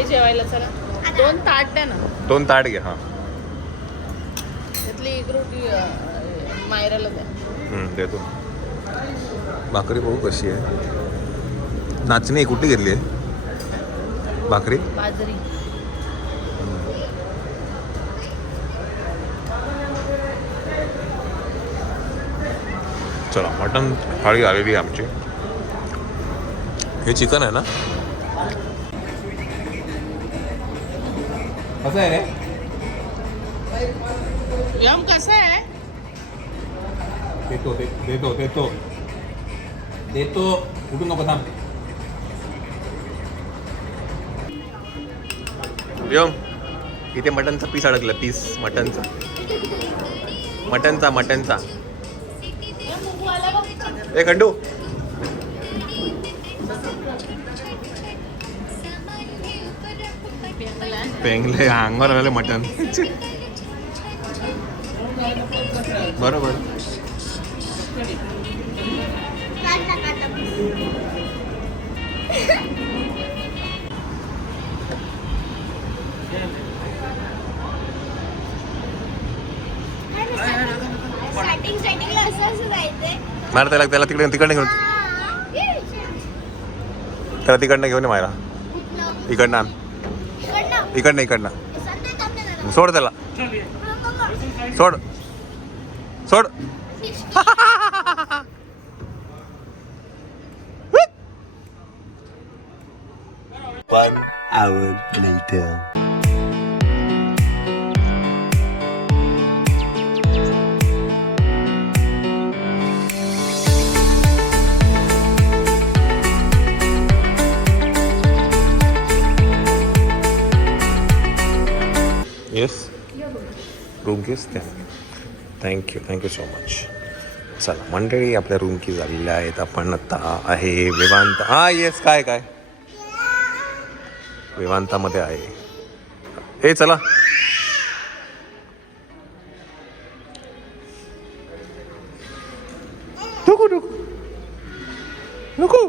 ये जेवायला चला. 2 ताट द्या ना. 2 ताट घे. हा त्यातली एक रोटी मायराला द्या. देतो. भाकरी बघू कशी आहे. नाचणी कुठली घेतली आहे भाकरी? बाजरी. चला मटन थाळी आलेली आहे आमची. हे चिकन आहे ना? कसं आहे रे? यम कसं आहे? देतो देतो देतो देतो. कुठून नको थांब. यम इथे मटनचा पीस अडकला. पीस मटनचा मटनचा. ए खंडू पेंगले अंगावर आले मटन. बरोबर. मारा त्याला तिकडनं घेऊन. त्याला तिकडनं घेऊन ये मायरा. इकडनं सोड त्याला. सोड. 1 hour later. Yes room keys द्या. Thank you so much. चला मंडळी आपल्या रूम की झालेल्या आहेत. आपण आता आहे विवांत. येस काय विवांतामध्ये आहे. हे चला नको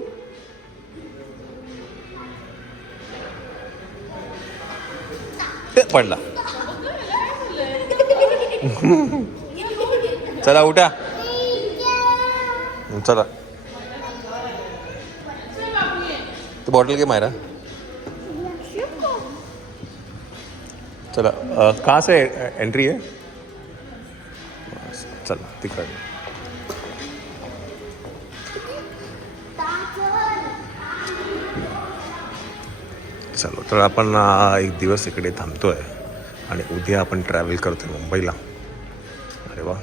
ते पडला. चला उठा. चला तू बॉटल घे मायरा. चला कहाँ से एंट्री है? चला तिकडे. चलो तर आपण एक दिवस इकडे थांबतोय आणि उद्या आपण ट्रॅव्हल करतोय मुंबईला. अरे वा.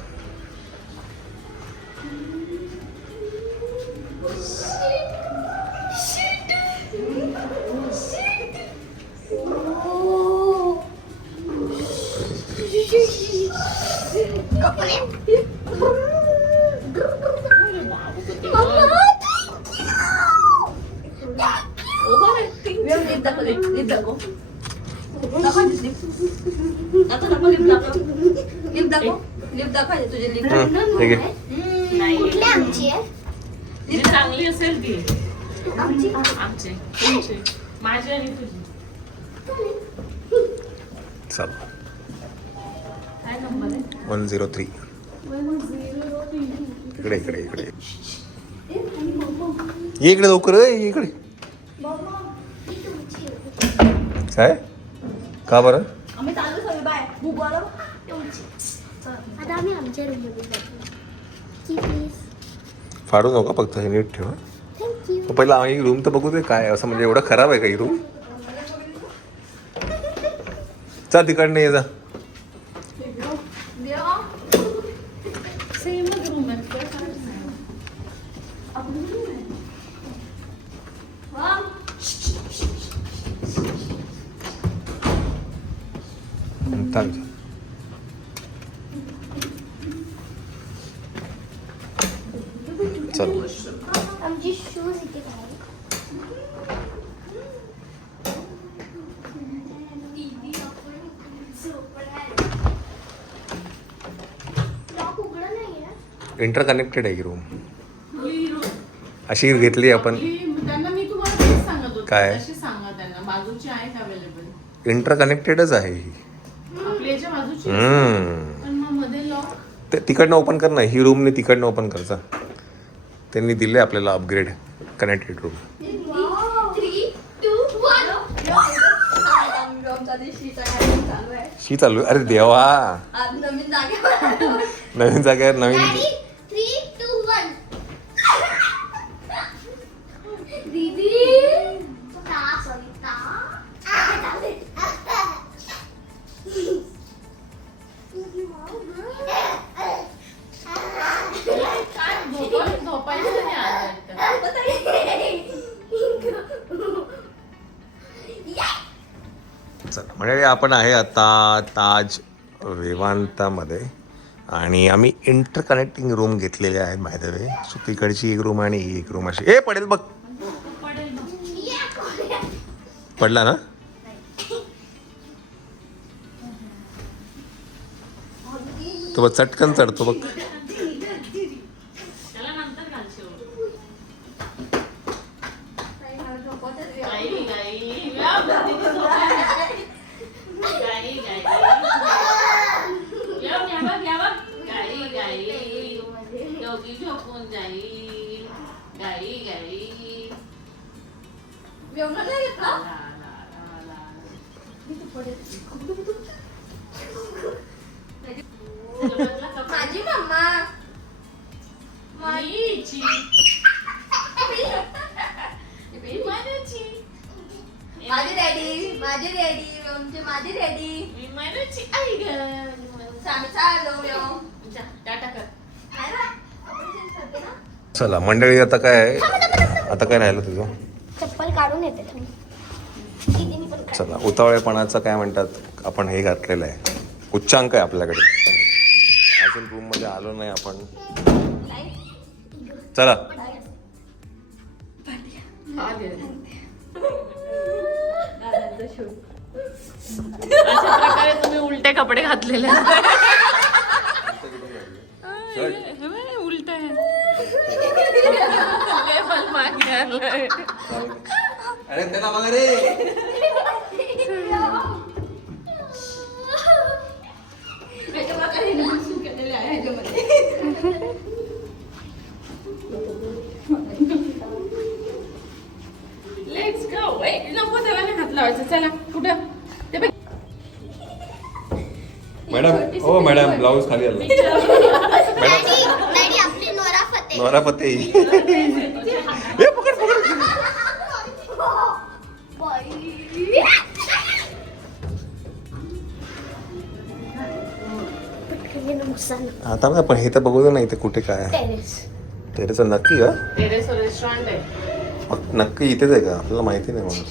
चांगली असेल ती आमची माझी आणि तुझी. चल काय नंबर आहे? 103. इकडे ये इकडे लवकर. इकडे काय का बरं? फाडू नका फक्त हे नीट ठेवा. पहिला आम्ही रूम तर बघू दे काय असं. म्हणजे एवढं खराब आहे का ही रूम? चा तिकडनं ये जा. चल आमची शूज इथे काय? इंटरकनेक्टेड आहे ही रूम. अशी घेतली आपण. त्यांना मी तुम्हाला तेच सांगत होते. काय? सांगा त्यांना बाजूची आहे का अवेलेबल. इंटरकनेक्टेडच आहे ही. आपल्या याच्या बाजूची हम्म. पण मग मध्ये लॉक. ते तिकडनं ओपन कर ना, ही रूमने तिकडनं ओपन करचा. त्यांनी दिले आपल्याला अपग्रेड कनेक्टेड रूम. 3, 2, 1. शी चालू आहे. अरे देवा, नवीन जागेवर नवीन जागेवर नवीन. 3, 2, 1. दीदी सविता काय झोपायचं नाही आलं चला म्हणजे आपण आहे आता ताज विवांतामध्ये आणि आम्ही इंटरकनेक्टिंग रूम घेतलेले आहेत बाय द वे. सो तिकडची एक रूम आणि ही एक रूम अशी. ए पडेल बघ. पडेल मग. पडला ना. तो बघ चटकन चढतो बघ. त्याला नंतर घालशील. गाई गाई या दीदी झोपली. गाई गाई या बघ गाई गाई दोघी झोपून जाईल. गाई गाई ला, ला, ला, ला. माझी मम्मा मीची. विमानाची. माझी डॅडी माझी डॅडी विमानाची आई ग. जा, टाटा कर. चला मंडळी, आता काय आहे, आता काय राहिलं तुझं. चप्पल काढून येते तुम्ही. दीदीने पण काढ. चला उतावळेपणाचं काय म्हणतात, आपण हे घातलेलं आहे, उच्चांक आहे आपल्याकडे. अजून रूम मध्ये आलो नाही आपण. चला अशा प्रकारे तुम्ही उलटे कपडे घातलेले आहेत. उलट आहे. लेवल मागे आलंय. अरे त्याला बघा रे. Let's go. नको त्याला नाही हात लावायचं. चला कुठं ते बघ. मॅडम हो मॅडम, ब्लाऊज खाली आला. डॅडी आपली नोरा फतेह. नोरा फतेही. ए पकड पकड. आता ना पण हे तर बघू दे ना इथे कुठे काय आहे. टेरेस. टेरेस नक्की का? टेरेस रेस्टॉरंट आहे. नक्की इथेच आहे का? आपल्याला माहिती नाही म्हणून.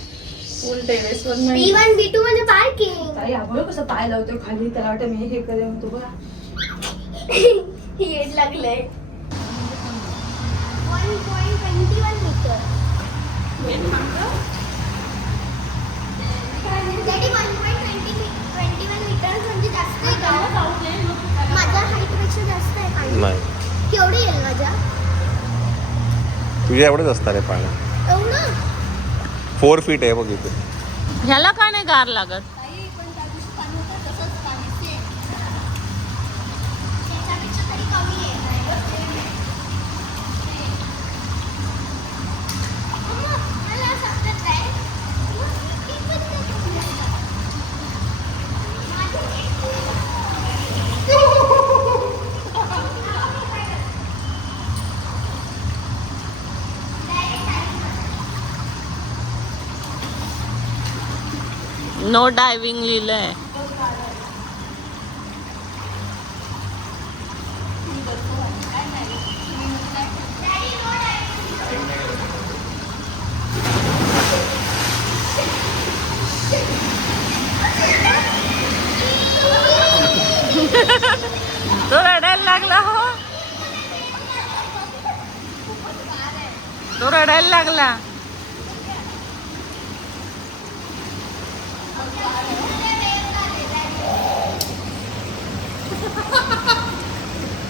फुल टेरेस वर नाही. B1 B2 म्हणजे पार्किंग. ताई आबळ कसं पाय लावतो खाली, त्याला वाटतं मी हे करेन म्हणतो बघा. येड लागलंय. 1.21 मीटर. डॅडी 1.21 मीटर म्हणजे जास्त आहे का? माझ्या हाईट पेक्षा जास्त आहे पाणी. नाही, केवढी येईल माझ्या? तुझ्या एवढंच असणार आहे पाणी. एवढं? 4 फीट आहे बघ इथे. ह्याला का नाही गार लागत? पण त्या दिवशी पाणी होतं तसंच पाणी सेम. त्याच्यापेक्षा तरी कमी आहे. मम्मा, मला समजत नाही. नो डायव्हिंग लिहिलंय. तो रडायला लागला. हो तो रडायला लागला.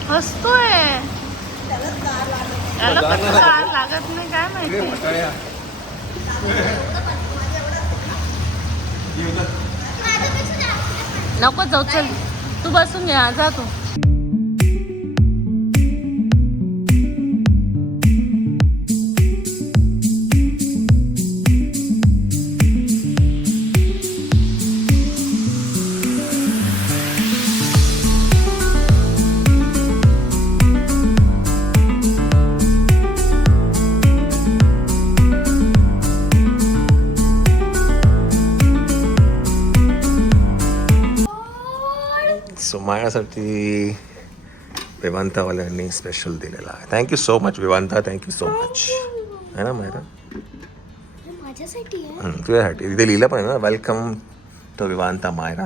हसतोय. त्याला कसं गार लागत नाही काय माहिती. नको जाऊ चल, तू बसून घ्या, जा तू. सो माझ्यासाठी विवांतावाल्यांनी स्पेशल दिलेला आहे. Thank you so much Vivanta, thank you so much. है ना मायरा? माझ्यासाठी आहे. तुझ्यासाठी इथे लिहिलं पण आहे ना, वेलकम टू विवांता मायरा.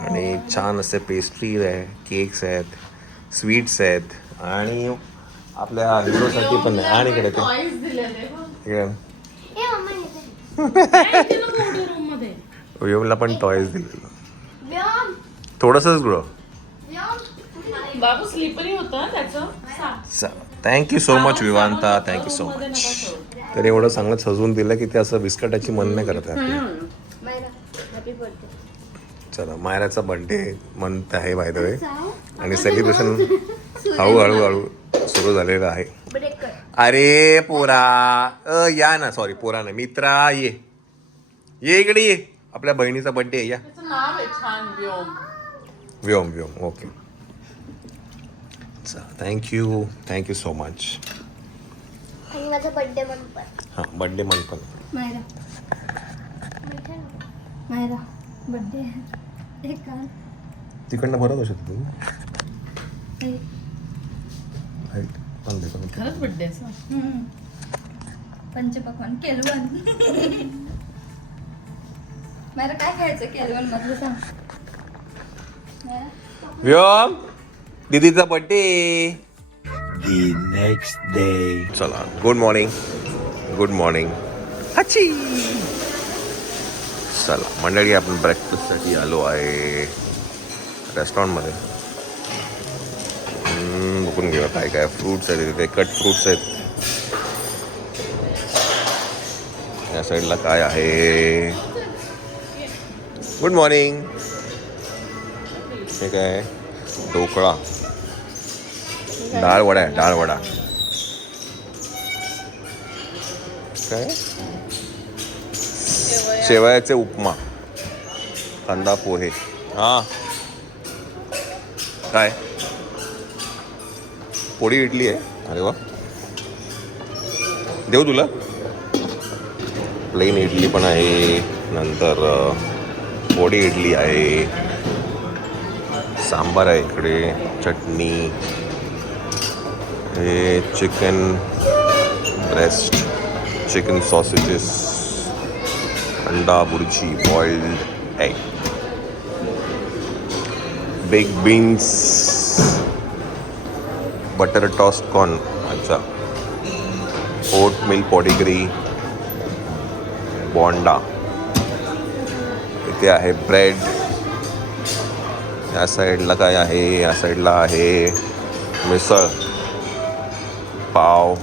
आणि छान असे पेस्ट्रीज आहे, केक्स आहेत, स्वीट्स आहेत आणि आपल्या हिरोसाठी पण आहे. आणि इकडे ते टॉयज दिलेले बघ. इकडे ए मम्मा येते. काय दिलं मोठ्या रूम मध्ये? व्योमला पण टॉयज दिलेलं, व्योम थोडंसंच गृह. व्योम बाबू स्लिपरी होतं त्याचं. Thank you so much Vivanta, thank you so much. तर एवढं चांगलं सजवून दिलं की ते असं बिस्कटाची मन नाही करत आहे. Myra happy birthday. चला मायराचा बर्थडे मंथ आहे बाय द वे आणि सेलिब्रेशन हळूहळू सुरू झालेलं आहे. ब्रेक कर. अरे पोरा या ना, सॉरी पोरा ना, मित्रा ये इकडे ये. आपल्या बहिणीचा बर्थडे आहे, या. त्याचं नाव आहे छान, व्योम. व्योम व्योम ओके. Thank you so much. आणि माझा बर्थडे पण पण. हां बर्थडे मन पण मायरा मायरा बर्थडे एक काल तिकडनं भरत असेल तू. खरंच बर्थडे पंचपक्वान केलवन. मायरा काय खायचं केलवन मधलं सांग. मायरा व्योम दीदीचा बर्थडे. The next day. चला गुड मॉर्निंग, गुड मॉर्निंग. अच्छी. चला मंडळी, आपण ब्रेकफास्टसाठी आलो आहे रेस्टॉरंटमध्ये. बघून घेऊया काय काय फ्रूट्स आहेत तिथे. कट फ्रूट्स आहेत. या साईडला काय आहे. Good morning. हे काय ढोकळा, डाळ वडा आहे, डाळ वडा. काय शेवयाचे उपमा, कांदा पोहे. हां काय पोळी इडली आहे. अरे वा, देऊ तुला. प्लेन इडली पण आहे, नंतर पोळी इडली आहे, सांबार आहे इकडे, चटणी, हे chicken breast, chicken sausages, anda bhurji, boiled egg, big beans, butter toast corn, अच्छा, ओट मिल्क पॉडिग्री, बॉन्डा. इथे आहे ब्रेड. या साईडला काय आहे, या साईडला आहे मिसळ, पाव,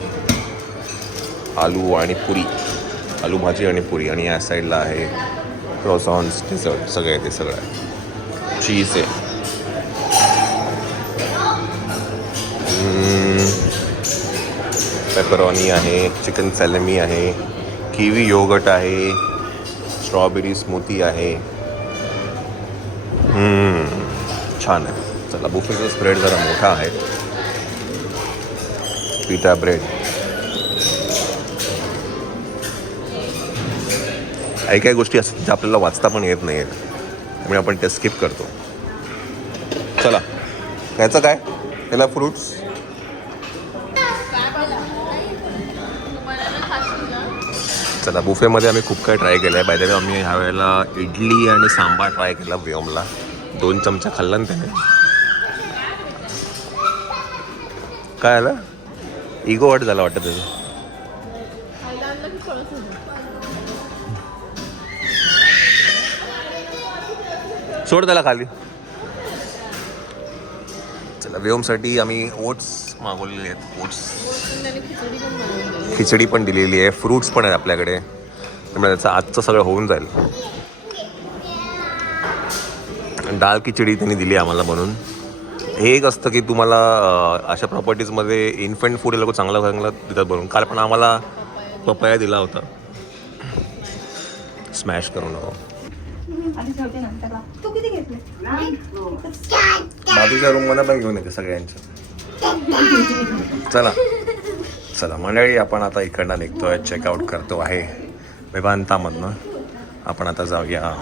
आलू आणि पुरी, आलू भाजी आणि पुरी. आणि या साईडला आहे क्रॉसॉन्स, डेझर्ट, सगळे ते सगळं. चीज आहे, पेपरॉनी आहे, चिकन सॅलमी आहे, किवी योगर्ट आहे, स्ट्रॉबेरी स्मूथी आहे. छान आहे. चला बुफेचा स्प्रेड जरा मोठा आहे. पिटा ब्रेड, काही काही गोष्टी असतात ज्या आपल्याला वाचता पण येत नाही, त्यामुळे आपण ते स्किप करतो. चला ह्याचं काय, त्याला फ्रूट्स. चला बुफेमध्ये आम्ही खूप काही ट्राय केलं आहे. बाय द वे आम्ही ह्या वेळेला इडली आणि सांबार ट्राय केला. व्योमला 2 चमचा खाल्ला ना त्याने. काय आलं, इगो हट झाला वाटतं त्याचं. सोड त्याला खाली. चला व्योमसाठी आम्ही ओट्स मागवलेले आहेत. ओट्स, खिचडी पण दिलेली आहे, फ्रूट्स पण आहेत आपल्याकडे, त्यामुळे त्याचं आजचं सगळं होऊन जाईल. डाळ खिचडी त्यांनी दिली आम्हाला बनवून. हे एक असतं की तुम्हाला अशा प्रॉपर्टीजमध्ये इन्फंट फूड हे लोक चांगलं चांगलं देतात बनवून. काल पण आम्हाला पपया दिला होता स्मॅश करून. आधी ठेवते नंतर. तू किती घेतले? बाजूच्या रूममध्ये पण घेऊन येते सगळ्यांच्या. चला मंडळी, आपण आता इकडनं निघतोय, चेकआउट करतो आहे विमानतामधनं. आपण आता जाऊया.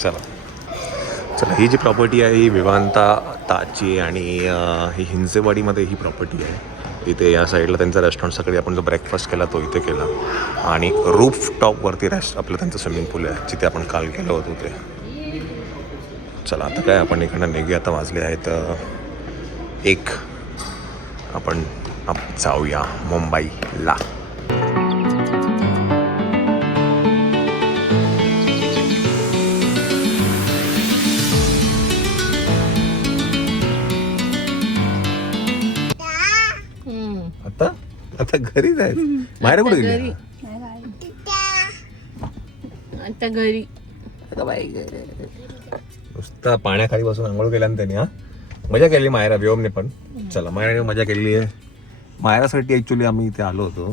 चला ही जी प्रॉपर्टी आहे ही विमानताची आणि ही हिंजेवाडीमध्ये ही प्रॉपर्टी आहे. इथे या साईडला त्यांचा रेस्टॉरंट, सकाळी आपण जो ब्रेकफास्ट केला तो इथे केला. आणि रूफ टॉपवरती आपलं त्यांचं स्विमिंग पूल आहे जिथे आपण काल गेलो होतो ते. चला आता काय आपण इकडनं निघूया. आता वाजले आहेत 1. आपण जाऊया मुंबईला. आता घरी जायचं. मायरा कुठे गेली? आता घरी नुसता पाण्याखाली बसून आंघोळ केल्या ना त्यांनी. मजा केली मायरा, व्योमने पण. चला मायराने मजा केलेली आहे. मायरासाठी ऍक्च्युली आम्ही इथे आलो होतो.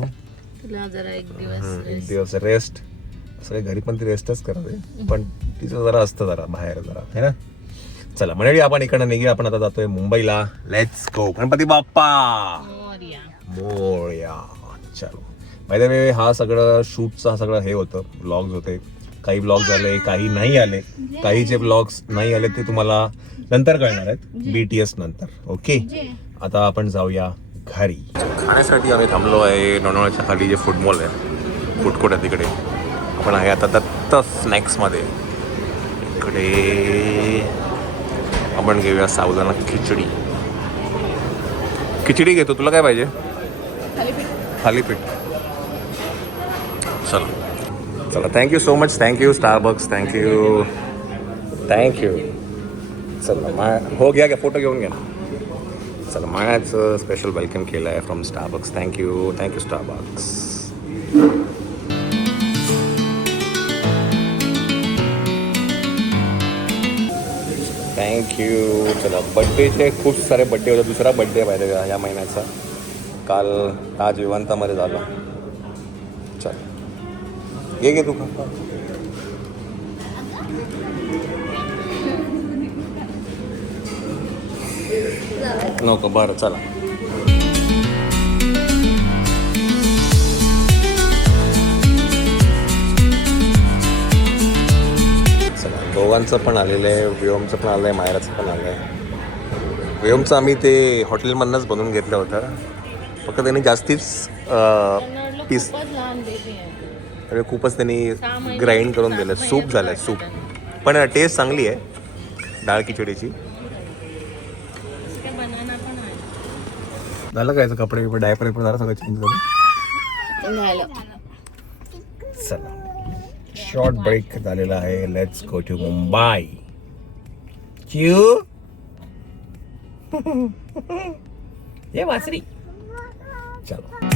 तुला जरा एक दिवस रेस्ट. सगळे घरी पण ती रेस्टच करते, पण तिचं जरा असतं जरा बाहेर जरा, है ना. चला मंडळी, आपण इकडनं निघूया. आपण आता जातोय मुंबईला. Let's go. गणपती बाप्पा मोरया. चलो बाय द वे, हा सगळं शूटचा सगळं हे होतं, व्लॉग्स होते. काही व्लॉग्स आले, काही नाही आले. काही जे व्लॉग्स नाही आले ते तुम्हाला नंतर कळणार आहेत, BTS नंतर. ओके, आता आपण जाऊया घरी. खाण्यासाठी आम्ही थांबलो आहे लोणावळ्याच्या खाली जे फूड मॉल आहे, फूड कोर्ट आहे तिकडे. आपण आहे आता दत्त स्नॅक्समध्ये. इकडे आपण घेऊया साबुदाणा खिचडी. खिचडी घेतो. तुला काय पाहिजे? थालीपीठ. चला thank you so much. Thank you Starbucks. Thank you. चला हो घ्या फोटो घेऊन घ्या. चला मायाचं स्पेशल वेलकम केलं आहे from Starbucks. Thank you Starbucks. Thank you. चला बड्डेचे खूप सारे बड्डे होते. दुसरा बड्डे पाहिजे या महिन्याचा. काल ताज विमानतामध्ये झाला. चल घे तू. नको बरं चला. चला दोघांचं पण आलेलं आहे. व्योमचं पण आलं आहे, मायराचं पण आलं आहे. व्योमचं आम्ही ते हॉटेलमधनंच बनवून घेतलं होतं. फक्त त्यांनी जास्तीच पीस, अरे खूपच त्यांनी ग्राइंड करून दिलं. सूप झालं सूप, पण टेस्ट चांगली आहे डाळ खिचडीची. झालं काय कपडे डायपर झालं सगळं चेंज करून. चला शॉर्ट ब्रेक झालेला आहे. Let's go to Mumbai. ये वासरी. चलो